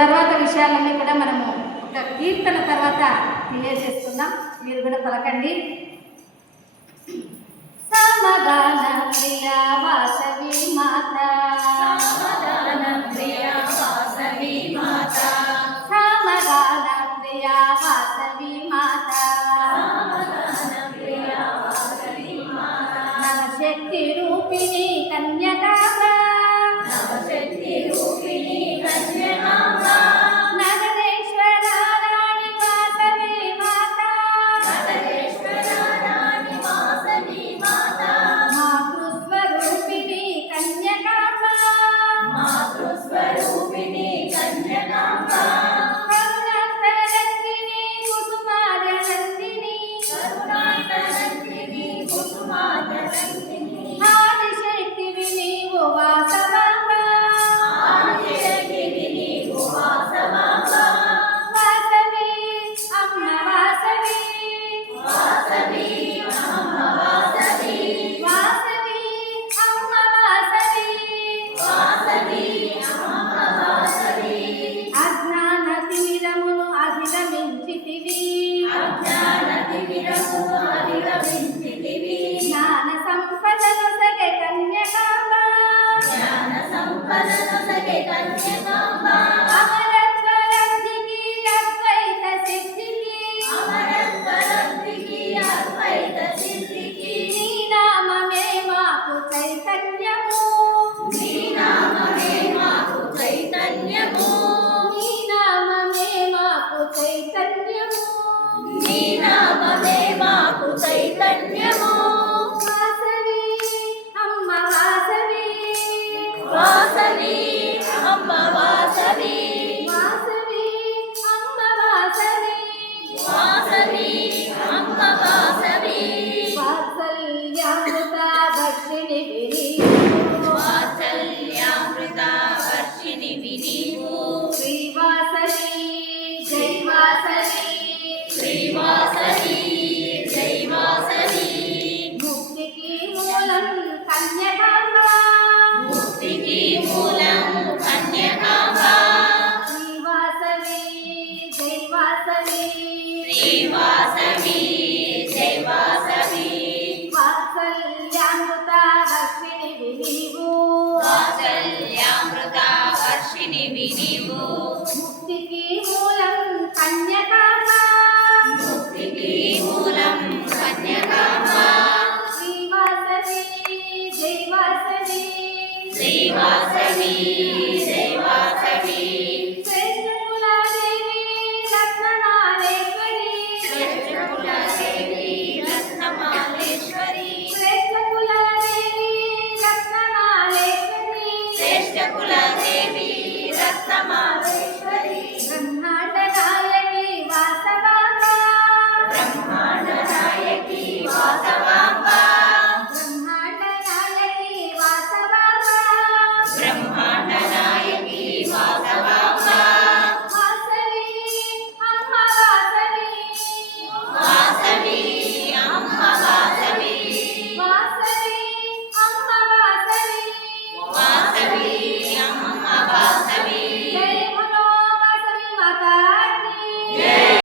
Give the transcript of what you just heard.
తర్వాత విషయాలన్నీ కూడా మనము ఒక కీర్తన తర్వాత తెలియజేసుకుందాం. మీరు కూడా పలకండి. సమగాన ప్రియ వాసవి మాత, సమగాన ప్రియ వాసవి మాత, సమగాన ప్రియ వాసవి మాత, సమగాన ప్రియ వాసవి మాత, నవశక్తి రూపిణి కన్యకాంబ, నవశక్తి రూపిణి కన్యకాంబ, నగరేశ్వర రాణి వాసవి మాత, నగరేశ్వర రాణి వాసవి మాత, మాతృస్వరూపిణి కన్యకాంబ, మాతృస్వరూపిణి కన్యకాంబ, కరుణాకరందిని కుసుమార్యనందిని, కరుణాకరందిని కుసుమాకరందిని, ఆదిశక్తివి నీవు వాసవాంబ, ఆదిశక్తివి నీవు వాసవాంబ, వాసవి అమ్మ వాసవి, వాసవి అమ్మ వాసవి, వాసవి అమ్మ వాసవి, వాసవి అమ్మ వాసవి, అజ్ఞాన తిమిరమును అధిగమించితివి, అజ్ఞాన తిమిరమును అధిగమించితివి, జ్ఞాన సంపదను సగె కన్యకాంబ, జ్ఞాన సంపదను సగే కన్యకాంబ, అమరత్వలబ్ధికి అద్వైత సిద్ధికి, అమరత్వలబ్ధికి అద్వైత సిద్ధికి, నీ నామమే మాకు చైతన్యము, నీ నామమే మాకు చైతన్యము, నీ నామమే మాకు చైతన్యము, నీ నామమే మాకు చైతన్యము, వాసవి అమ్మ వాసవి, వాసవి అమ్మ వాసవి, వాసవి అమ్మ వాసవి, వాసవి అమ్మ వాసవి, వాత్సల్యామృత భక్షిణి వాత్సల్యామృత వర్షిణివి నీవు, శ్రీవాసవి జై వాసవి, శ్రీవాసవి జై వాసవి, ముక్తికి మూలం కన్యకాంబ, ముక్తికి మూలం కన్యకాంబ, శ్రీవాసవి జై వాసవి, శ్రీవాసవి జై వాసవి, వాత్సల్యామృత భక్షిణి నీవు, వాత్సల్యామృత వర్షిణివి నీవు, ముక్తికి మూలం కన్యకాంబ, ముక్తికి మూలం కన్యకాంబ, శ్రీవాసవి జై వాసవి, శ్రీవాసవి